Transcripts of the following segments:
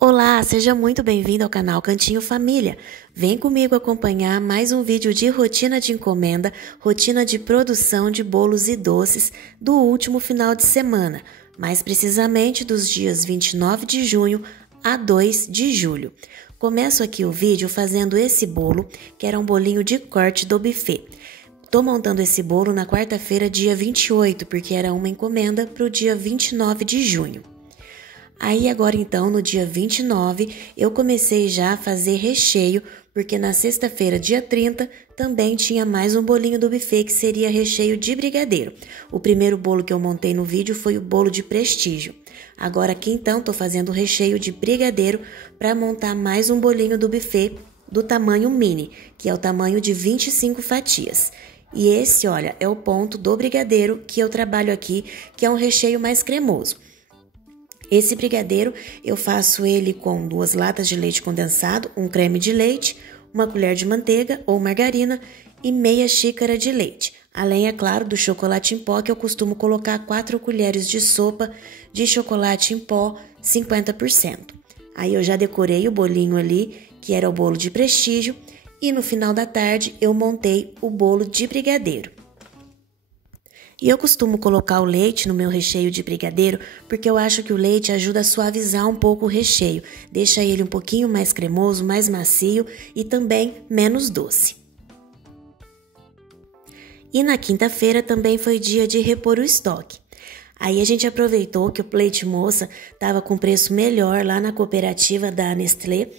Olá, seja muito bem-vindo ao canal Cantinho Família. Vem comigo acompanhar mais um vídeo de rotina de encomenda, rotina de produção de bolos e doces do último final de semana, mais precisamente dos dias 29 de junho a 2 de julho. Começo aqui o vídeo fazendo esse bolo, que era um bolinho de corte do buffet. Tô montando esse bolo na quarta-feira, dia 28, porque era uma encomenda para o dia 29 de junho. Aí agora então, no dia 29, eu comecei já a fazer recheio, porque na sexta-feira, dia 30, também tinha mais um bolinho do buffet que seria recheio de brigadeiro. O primeiro bolo que eu montei no vídeo foi o bolo de prestígio. Agora aqui então, tô fazendo o recheio de brigadeiro para montar mais um bolinho do buffet do tamanho mini, que é o tamanho de 25 fatias. E esse, olha, é o ponto do brigadeiro que eu trabalho aqui, que é um recheio mais cremoso. Esse brigadeiro eu faço ele com 2 latas de leite condensado, um creme de leite, uma colher de manteiga ou margarina e meia xícara de leite. Além, é claro, do chocolate em pó, que eu costumo colocar 4 colheres de sopa de chocolate em pó 50%. Aí eu já decorei o bolinho ali, que era o bolo de prestígio, e no final da tarde eu montei o bolo de brigadeiro. E eu costumo colocar o leite no meu recheio de brigadeiro porque eu acho que o leite ajuda a suavizar um pouco o recheio, deixa ele um pouquinho mais cremoso, mais macio e também menos doce. E na quinta-feira também foi dia de repor o estoque. Aí a gente aproveitou que o leite moça estava com preço melhor lá na cooperativa da Nestlé.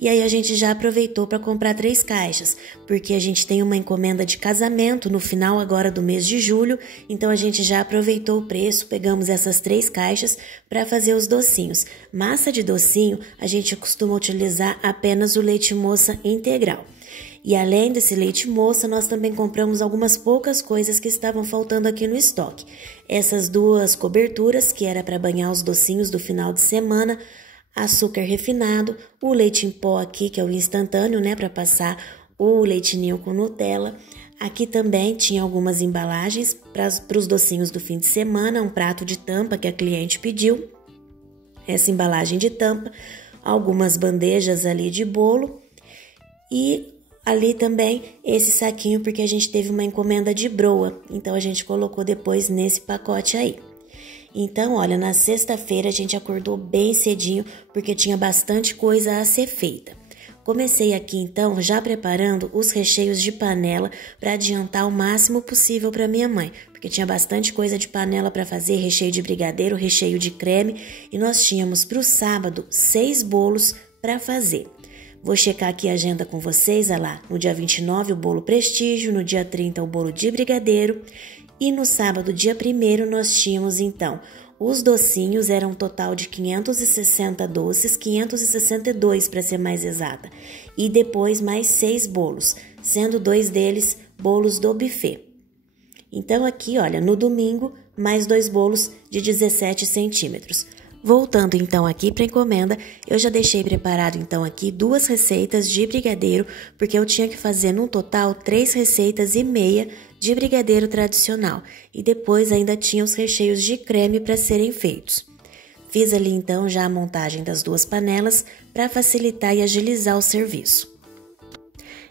E aí a gente já aproveitou para comprar 3 caixas, porque a gente tem uma encomenda de casamento no final agora do mês de julho, então a gente já aproveitou o preço, pegamos essas 3 caixas para fazer os docinhos. Massa de docinho, a gente costuma utilizar apenas o leite moça integral. E além desse leite moça, nós também compramos algumas poucas coisas que estavam faltando aqui no estoque. Essas 2 coberturas, que era para banhar os docinhos do final de semana, açúcar refinado, o leite em pó aqui, que é o instantâneo, né, para passar o leitinho com Nutella. Aqui também tinha algumas embalagens para os docinhos do fim de semana, um prato de tampa que a cliente pediu, essa embalagem de tampa, algumas bandejas ali de bolo e ali também esse saquinho, porque a gente teve uma encomenda de broa, então a gente colocou depois nesse pacote aí. Então, olha, na sexta-feira a gente acordou bem cedinho porque tinha bastante coisa a ser feita. Comecei aqui então já preparando os recheios de panela para adiantar o máximo possível para minha mãe, porque tinha bastante coisa de panela para fazer, recheio de brigadeiro, recheio de creme, e nós tínhamos para o sábado 6 bolos para fazer. Vou checar aqui a agenda com vocês, olha lá, no dia 29 o bolo prestígio, no dia 30 o bolo de brigadeiro. E no sábado, dia 1º, nós tínhamos, então, os docinhos, eram um total de 560 doces, 562 para ser mais exata. E depois mais 6 bolos, sendo 2 deles bolos do buffet. Então aqui, olha, no domingo, mais 2 bolos de 17 centímetros. Voltando então aqui para a encomenda, eu já deixei preparado então aqui 2 receitas de brigadeiro, porque eu tinha que fazer no total 3 receitas e meia de brigadeiro tradicional, e depois ainda tinha os recheios de creme para serem feitos. Fiz ali então já a montagem das 2 panelas para facilitar e agilizar o serviço.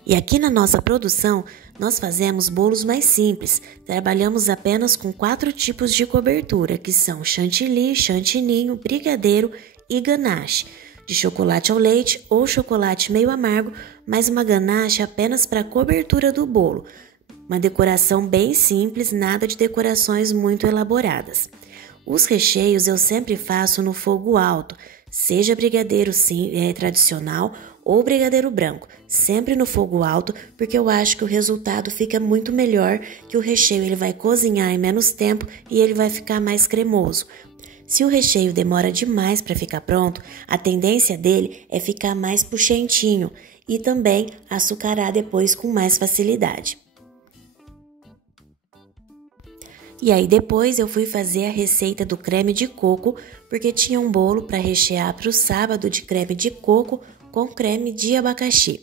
E aqui na nossa produção, nós fazemos bolos mais simples, trabalhamos apenas com 4 tipos de cobertura, que são chantilly, chantininho, brigadeiro e ganache, de chocolate ao leite ou chocolate meio amargo, mas uma ganache apenas para a cobertura do bolo. Uma decoração bem simples, nada de decorações muito elaboradas. Os recheios eu sempre faço no fogo alto, seja brigadeiro tradicional ou brigadeiro branco, sempre no fogo alto, porque eu acho que o resultado fica muito melhor, que o recheio ele vai cozinhar em menos tempo e ele vai ficar mais cremoso. Se o recheio demora demais para ficar pronto, a tendência dele é ficar mais puxentinho e também açucarar depois com mais facilidade. E aí depois eu fui fazer a receita do creme de coco, porque tinha um bolo para rechear para o sábado de creme de coco com creme de abacaxi.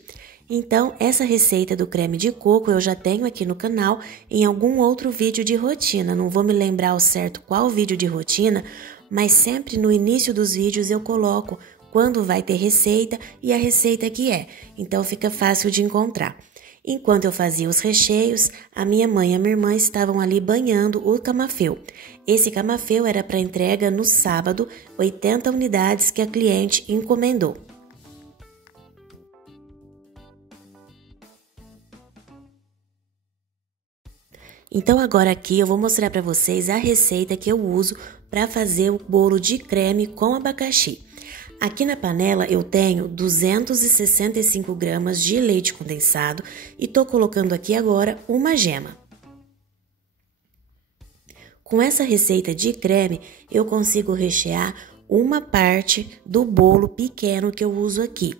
Então, essa receita do creme de coco eu já tenho aqui no canal em algum outro vídeo de rotina. Não vou me lembrar ao certo qual vídeo de rotina, mas sempre no início dos vídeos eu coloco quando vai ter receita e a receita que é. Então fica fácil de encontrar. Enquanto eu fazia os recheios, a minha mãe e a minha irmã estavam ali banhando o camafeu. Esse camafeu era para entrega no sábado, 80 unidades que a cliente encomendou. Então agora aqui eu vou mostrar para vocês a receita que eu uso para fazer o bolo de creme com abacaxi. Aqui na panela eu tenho 265 gramas de leite condensado e tô colocando aqui agora uma gema. Com essa receita de creme eu consigo rechear uma parte do bolo pequeno que eu uso aqui.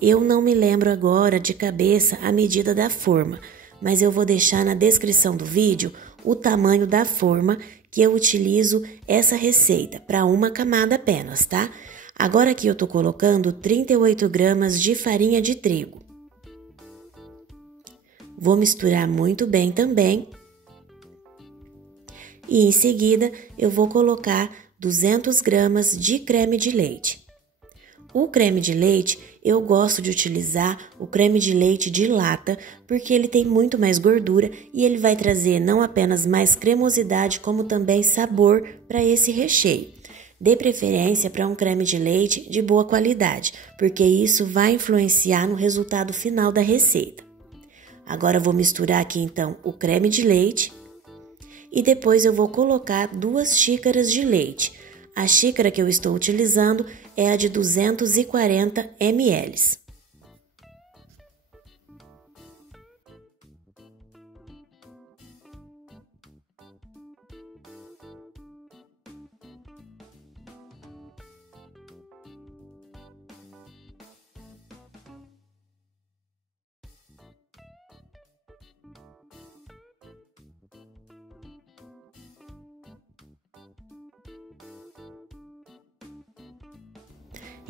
Eu não me lembro agora de cabeça a medida da forma, mas eu vou deixar na descrição do vídeo o tamanho da forma que eu utilizo essa receita para uma camada apenas, tá? Agora aqui eu tô colocando 38 gramas de farinha de trigo. Vou misturar muito bem também. E em seguida eu vou colocar 200 gramas de creme de leite. O creme de leite, eu gosto de utilizar o creme de leite de lata, porque ele tem muito mais gordura e ele vai trazer não apenas mais cremosidade, como também sabor para esse recheio. Dê preferência para um creme de leite de boa qualidade, porque isso vai influenciar no resultado final da receita. Agora eu vou misturar aqui então o creme de leite e depois eu vou colocar 2 xícaras de leite. A xícara que eu estou utilizando é a de 240 ml.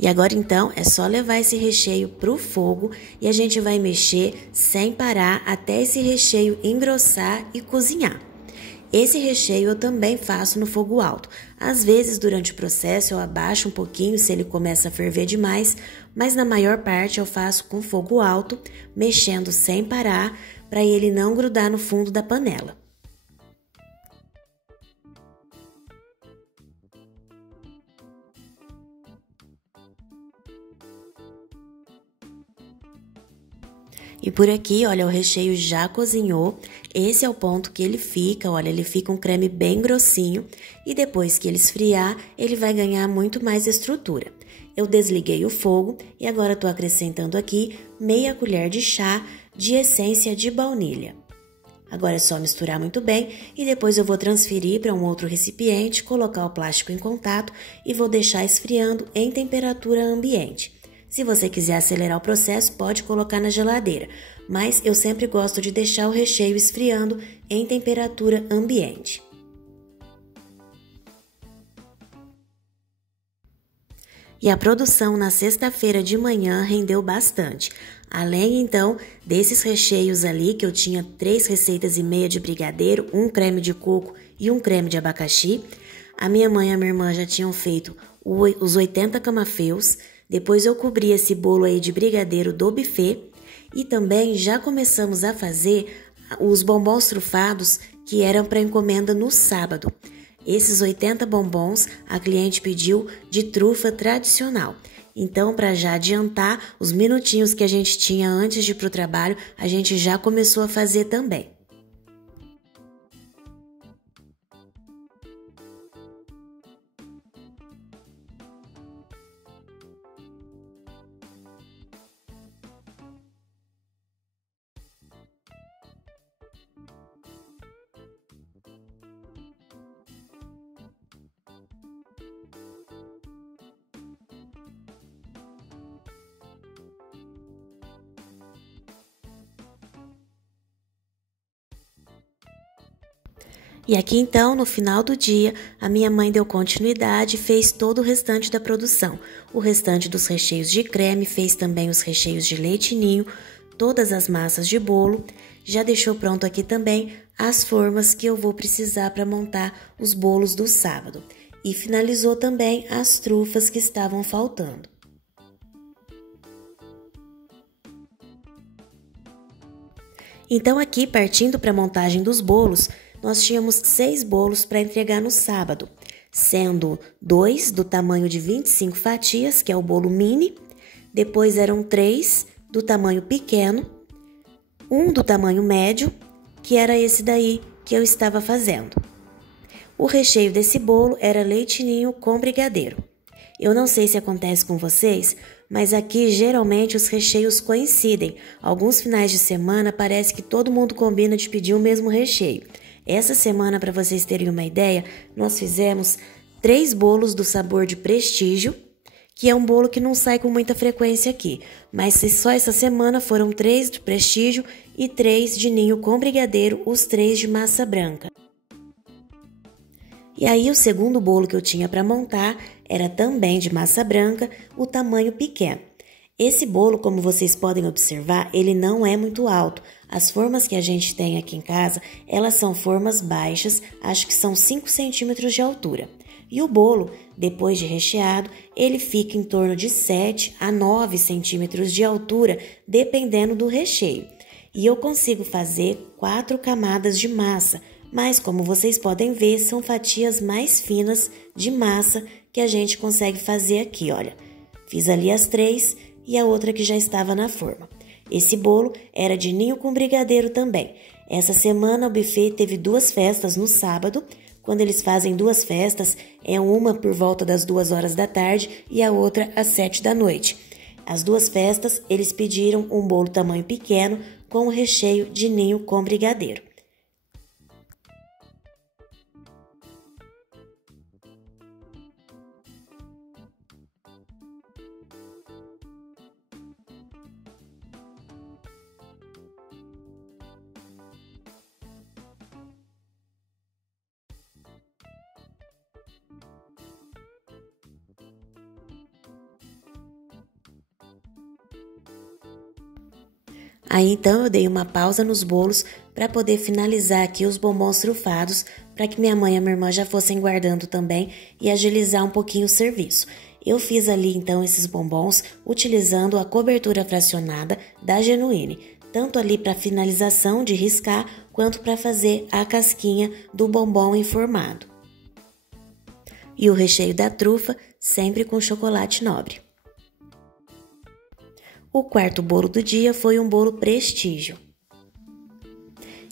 E agora então é só levar esse recheio para o fogo e a gente vai mexer sem parar até esse recheio engrossar e cozinhar. Esse recheio eu também faço no fogo alto. Às vezes durante o processo eu abaixo um pouquinho se ele começa a ferver demais, mas na maior parte eu faço com fogo alto, mexendo sem parar para ele não grudar no fundo da panela. E por aqui, olha, o recheio já cozinhou. Esse é o ponto que ele fica, olha, ele fica um creme bem grossinho. E depois que ele esfriar, ele vai ganhar muito mais estrutura. Eu desliguei o fogo e agora estou acrescentando aqui meia colher de chá de essência de baunilha. Agora é só misturar muito bem e depois eu vou transferir para um outro recipiente, colocar o plástico em contato e vou deixar esfriando em temperatura ambiente. Se você quiser acelerar o processo, pode colocar na geladeira, mas eu sempre gosto de deixar o recheio esfriando em temperatura ambiente. E a produção na sexta-feira de manhã rendeu bastante. Além, então, desses recheios ali, que eu tinha 3 receitas e meia de brigadeiro, um creme de coco e um creme de abacaxi, a minha mãe e a minha irmã já tinham feito os 80 camafeus. Depois eu cobri esse bolo aí de brigadeiro do buffet e também já começamos a fazer os bombons trufados que eram para encomenda no sábado. Esses 80 bombons a cliente pediu de trufa tradicional. Então, para já adiantar os minutinhos que a gente tinha antes de ir para o trabalho, a gente já começou a fazer também. E aqui então, no final do dia, a minha mãe deu continuidade e fez todo o restante da produção. O restante dos recheios de creme, fez também os recheios de leite ninho, todas as massas de bolo. Já deixou pronto aqui também as formas que eu vou precisar para montar os bolos do sábado. E finalizou também as trufas que estavam faltando. Então aqui, partindo para a montagem dos bolos, nós tínhamos 6 bolos para entregar no sábado, sendo 2 do tamanho de 25 fatias, que é o bolo mini, depois eram 3 do tamanho pequeno, 1 do tamanho médio, que era esse daí que eu estava fazendo. O recheio desse bolo era leite ninho com brigadeiro. Eu não sei se acontece com vocês, mas aqui geralmente os recheios coincidem. Alguns finais de semana parece que todo mundo combina de pedir o mesmo recheio. Essa semana, para vocês terem uma ideia, nós fizemos 3 bolos do sabor de Prestígio, que é um bolo que não sai com muita frequência aqui. Mas só essa semana foram 3 de Prestígio e 3 de ninho com brigadeiro, os 3 de massa branca. E aí o segundo bolo que eu tinha para montar era também de massa branca, o tamanho pequeno. Esse bolo, como vocês podem observar, ele não é muito alto. As formas que a gente tem aqui em casa, elas são formas baixas, acho que são 5 centímetros de altura. E o bolo, depois de recheado, ele fica em torno de 7 a 9 centímetros de altura, dependendo do recheio. E eu consigo fazer 4 camadas de massa, mas como vocês podem ver, são fatias mais finas de massa que a gente consegue fazer aqui, olha. Fiz ali as 3 e a outra que já estava na forma. Esse bolo era de ninho com brigadeiro também. Essa semana o buffet teve 2 festas no sábado. Quando eles fazem 2 festas, é uma por volta das 2 horas da tarde e a outra às 7 da noite. As 2 festas, eles pediram um bolo tamanho pequeno com recheio de ninho com brigadeiro. Aí então eu dei uma pausa nos bolos para poder finalizar aqui os bombons trufados, para que minha mãe e minha irmã já fossem guardando também e agilizar um pouquinho o serviço. Eu fiz ali então esses bombons utilizando a cobertura fracionada da Genuine, tanto ali para finalização de riscar, quanto para fazer a casquinha do bombom enformado. E o recheio da trufa sempre com chocolate nobre. O quarto bolo do dia foi um bolo Prestígio.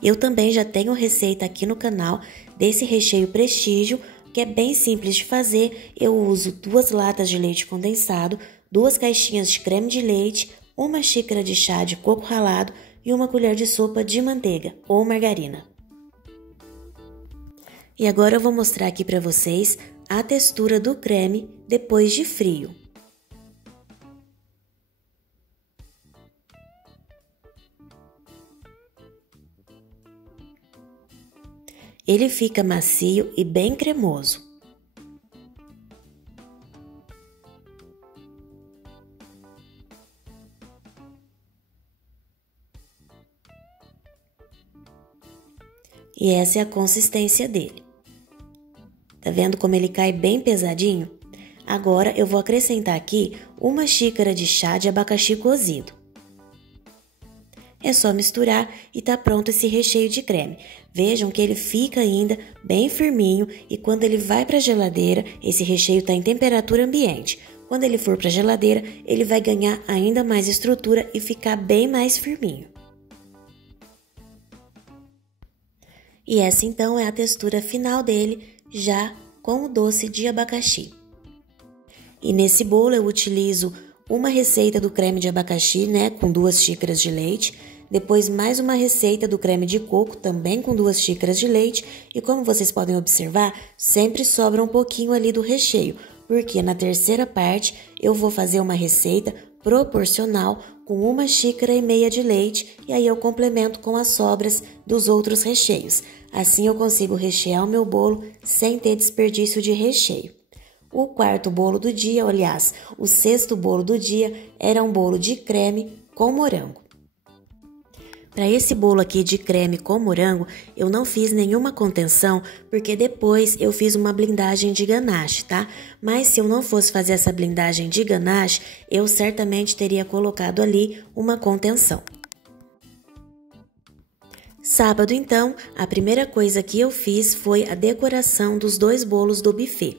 Eu também já tenho receita aqui no canal desse recheio Prestígio, que é bem simples de fazer. Eu uso 2 latas de leite condensado, 2 caixinhas de creme de leite, 1 xícara de chá de coco ralado e 1 colher de sopa de manteiga ou margarina. E agora eu vou mostrar aqui para vocês a textura do creme depois de frio. Ele fica macio e bem cremoso. E essa é a consistência dele. Tá vendo como ele cai bem pesadinho? Agora eu vou acrescentar aqui 1 xícara de chá de abacaxi cozido. É só misturar e tá pronto esse recheio de creme. Vejam que ele fica ainda bem firminho e quando ele vai para a geladeira, esse recheio está em temperatura ambiente. Quando ele for para a geladeira, ele vai ganhar ainda mais estrutura e ficar bem mais firminho. E essa então é a textura final dele, já com o doce de abacaxi. E nesse bolo eu utilizo uma receita do creme de abacaxi, né, com 2 xícaras de leite, depois mais uma receita do creme de coco, também com 2 xícaras de leite, e como vocês podem observar, sempre sobra um pouquinho ali do recheio, porque na terceira parte eu vou fazer uma receita proporcional com 1,5 xícaras de leite, e aí eu complemento com as sobras dos outros recheios. Assim eu consigo rechear o meu bolo sem ter desperdício de recheio. O quarto bolo do dia, aliás, o sexto bolo do dia era um bolo de creme com morango. Para esse bolo aqui de creme com morango, eu não fiz nenhuma contenção, porque depois eu fiz uma blindagem de ganache, tá? Mas se eu não fosse fazer essa blindagem de ganache, eu certamente teria colocado ali uma contenção. Sábado, então, a primeira coisa que eu fiz foi a decoração dos 2 bolos do buffet.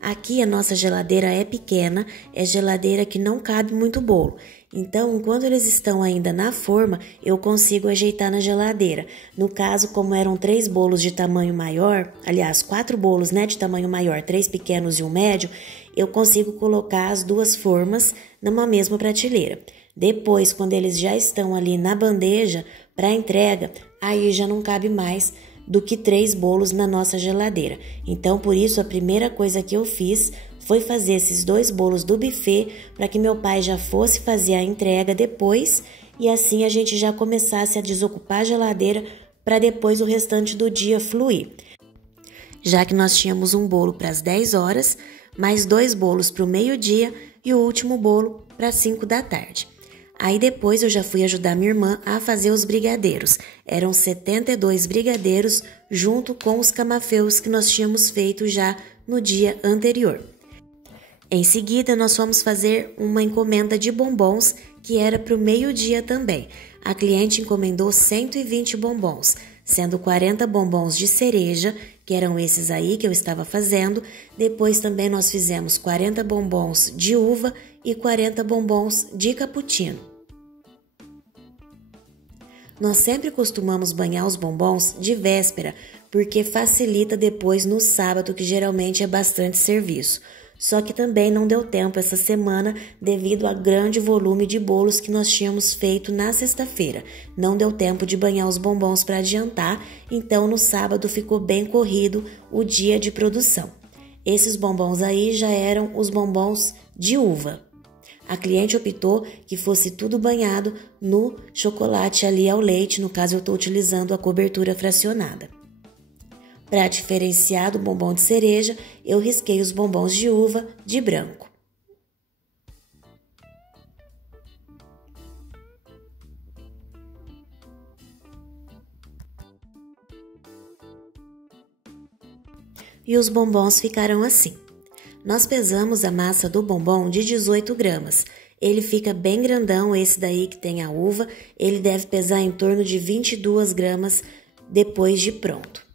Aqui a nossa geladeira é pequena, é geladeira que não cabe muito bolo. Então, enquanto eles estão ainda na forma, eu consigo ajeitar na geladeira. No caso, como eram 3 bolos de tamanho maior, aliás, 4 bolos, né, de tamanho maior, 3 pequenos e um médio, eu consigo colocar as 2 formas numa mesma prateleira. Depois, quando eles já estão ali na bandeja para entrega, aí já não cabe mais do que 3 bolos na nossa geladeira. Então, por isso, a primeira coisa que eu fiz foi fazer esses 2 bolos do buffet para que meu pai já fosse fazer a entrega depois e assim a gente já começasse a desocupar a geladeira para depois o restante do dia fluir. Já que nós tínhamos um bolo para as 10 horas, mais 2 bolos para o meio-dia e o último bolo para as 5 da tarde. Aí depois eu já fui ajudar minha irmã a fazer os brigadeiros. Eram 72 brigadeiros junto com os camafeus que nós tínhamos feito já no dia anterior. Em seguida, nós fomos fazer uma encomenda de bombons que era para o meio-dia também. A cliente encomendou 120 bombons, sendo 40 bombons de cereja, que eram esses aí que eu estava fazendo. Depois também nós fizemos 40 bombons de uva e 40 bombons de cappuccino. Nós sempre costumamos banhar os bombons de véspera, porque facilita depois no sábado, que geralmente é bastante serviço. Só que também não deu tempo essa semana devido ao grande volume de bolos que nós tínhamos feito na sexta-feira. Não deu tempo de banhar os bombons para adiantar, então no sábado ficou bem corrido o dia de produção. Esses bombons aí já eram os bombons de uva. A cliente optou que fosse tudo banhado no chocolate ali ao leite, no caso eu estou utilizando a cobertura fracionada. Para diferenciar do bombom de cereja, eu risquei os bombons de uva de branco. E os bombons ficaram assim. Nós pesamos a massa do bombom de 18 gramas. Ele fica bem grandão, esse daí que tem a uva. Ele deve pesar em torno de 22 gramas depois de pronto.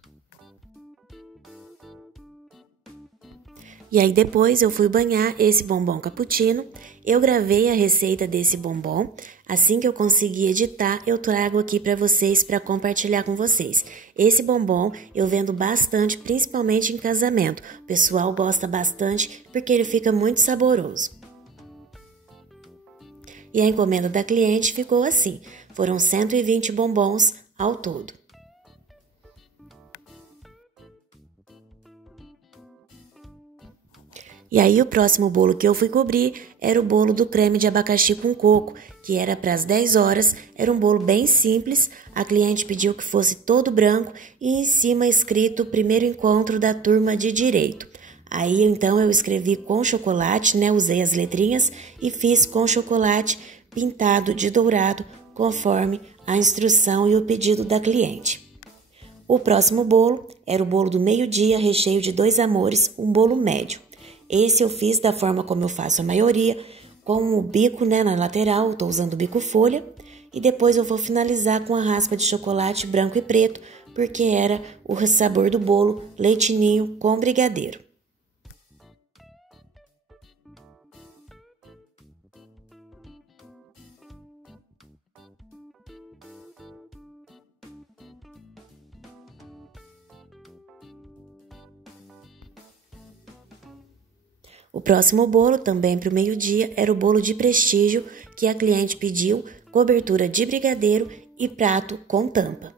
E aí depois eu fui banhar esse bombom cappuccino. Eu gravei a receita desse bombom. Assim que eu conseguir editar, eu trago aqui para vocês, para compartilhar com vocês. Esse bombom eu vendo bastante, principalmente em casamento. O pessoal gosta bastante porque ele fica muito saboroso. E a encomenda da cliente ficou assim. Foram 120 bombons ao todo. E aí o próximo bolo que eu fui cobrir era o bolo do creme de abacaxi com coco, que era para as 10 horas, era um bolo bem simples, a cliente pediu que fosse todo branco e em cima escrito primeiro encontro da turma de direito. Aí então eu escrevi com chocolate, né, usei as letrinhas e fiz com chocolate pintado de dourado, conforme a instrução e o pedido da cliente. O próximo bolo era o bolo do meio-dia, recheio de 2 amores, um bolo médio. Esse eu fiz da forma como eu faço a maioria, com o bico, né, na lateral, estou usando o bico folha. E depois eu vou finalizar com a raspa de chocolate branco e preto, porque era o sabor do bolo leitinho com brigadeiro. O próximo bolo, também para o meio-dia, era o bolo de prestígio que a cliente pediu, cobertura de brigadeiro e prato com tampa.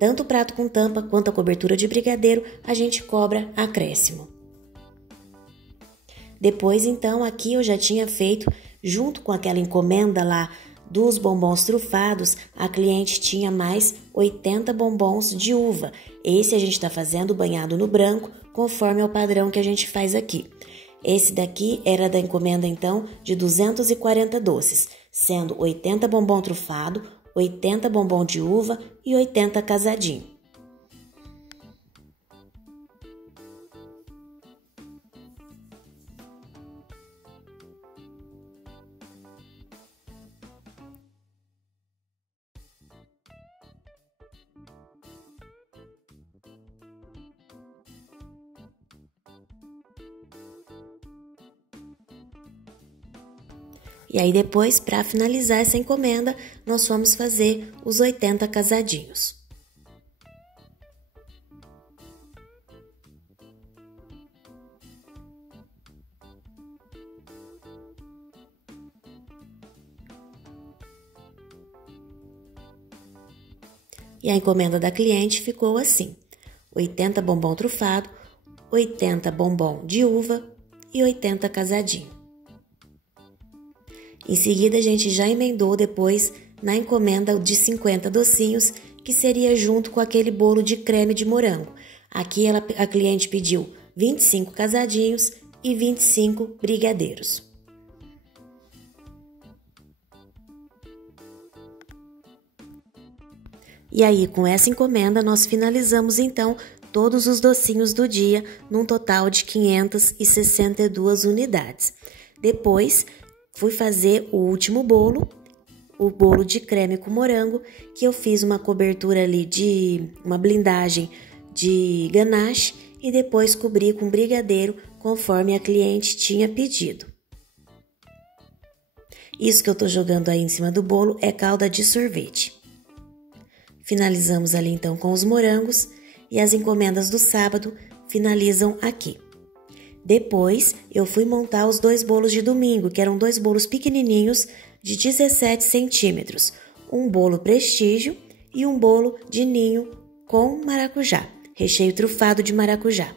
Tanto o prato com tampa quanto a cobertura de brigadeiro a gente cobra acréscimo. Depois, então, aqui eu já tinha feito, junto com aquela encomenda lá dos bombons trufados, a cliente tinha mais 80 bombons de uva. Esse a gente está fazendo banhado no branco, conforme é o padrão que a gente faz aqui. Esse daqui era da encomenda, então, de 240 doces, sendo 80 bombom trufado, 80 bombom de uva e 80 casadinho. E aí depois, para finalizar essa encomenda, nós fomos fazer os 80 casadinhos. E a encomenda da cliente ficou assim: 80 bombom trufado, 80 bombom de uva e 80 casadinho. Em seguida, a gente já emendou depois na encomenda de 50 docinhos, que seria junto com aquele bolo de creme de morango. Aqui a cliente pediu 25 casadinhos e 25 brigadeiros. E aí, com essa encomenda, nós finalizamos então todos os docinhos do dia, num total de 562 unidades. Depois, fui fazer o último bolo, o bolo de creme com morango, que eu fiz uma cobertura ali de uma blindagem de ganache e depois cobri com brigadeiro, conforme a cliente tinha pedido. Isso que eu tô jogando aí em cima do bolo é calda de sorvete. Finalizamos ali então com os morangos e as encomendas do sábado finalizam aqui. Depois eu fui montar os dois bolos de domingo, que eram dois bolos pequenininhos de 17 centímetros. Um bolo prestígio e um bolo de ninho com maracujá, recheio trufado de maracujá.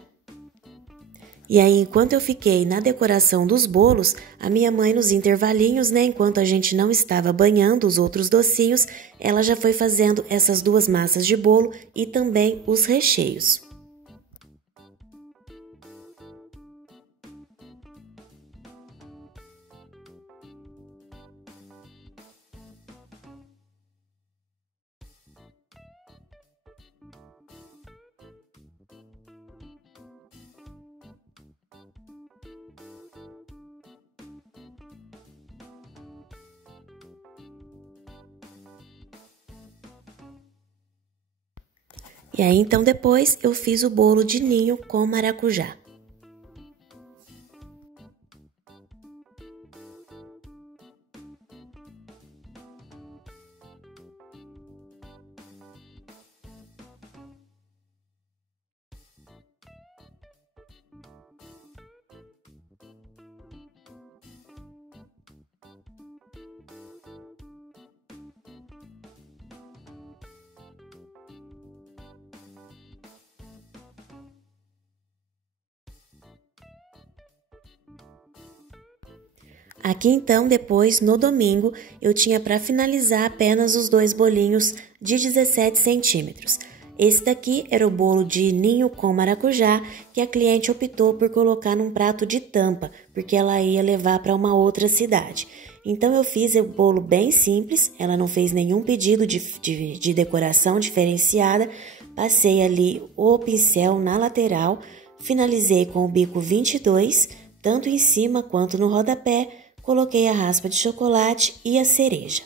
E aí, enquanto eu fiquei na decoração dos bolos, a minha mãe nos intervalinhos, né, enquanto a gente não estava banhando os outros docinhos, ela já foi fazendo essas duas massas de bolo e também os recheios. E aí, então, depois eu fiz o bolo de ninho com maracujá. Aqui então, depois, no domingo, eu tinha para finalizar apenas os dois bolinhos de 17 centímetros. Esse daqui era o bolo de ninho com maracujá, que a cliente optou por colocar num prato de tampa, porque ela ia levar para uma outra cidade. Então eu fiz o bolo bem simples, ela não fez nenhum pedido de decoração diferenciada. Passei ali o pincel na lateral, finalizei com o bico 22, tanto em cima quanto no rodapé. Coloquei a raspa de chocolate e a cereja.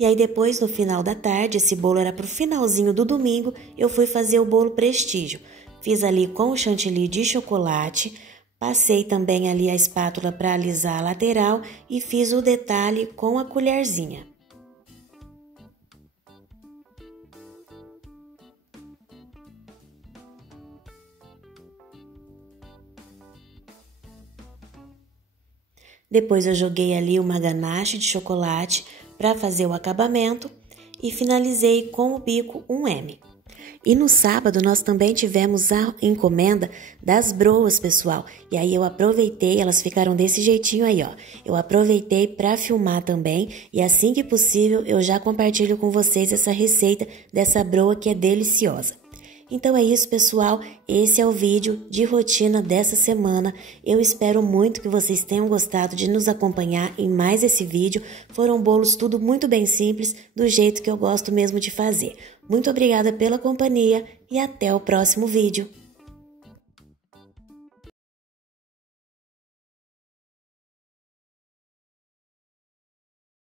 E aí depois, no final da tarde, esse bolo era pro finalzinho do domingo, eu fui fazer o bolo prestígio. Fiz ali com o chantilly de chocolate, passei também ali a espátula para alisar a lateral e fiz o detalhe com a colherzinha. Depois eu joguei ali uma ganache de chocolate para fazer o acabamento e finalizei com o bico 1M. E no sábado nós também tivemos a encomenda das broas, pessoal. E aí eu aproveitei, elas ficaram desse jeitinho aí, ó. Eu aproveitei para filmar também e assim que possível eu já compartilho com vocês essa receita dessa broa que é deliciosa. Então é isso, pessoal, esse é o vídeo de rotina dessa semana. Eu espero muito que vocês tenham gostado de nos acompanhar em mais esse vídeo. Foram bolos tudo muito bem simples, do jeito que eu gosto mesmo de fazer. Muito obrigada pela companhia e até o próximo vídeo.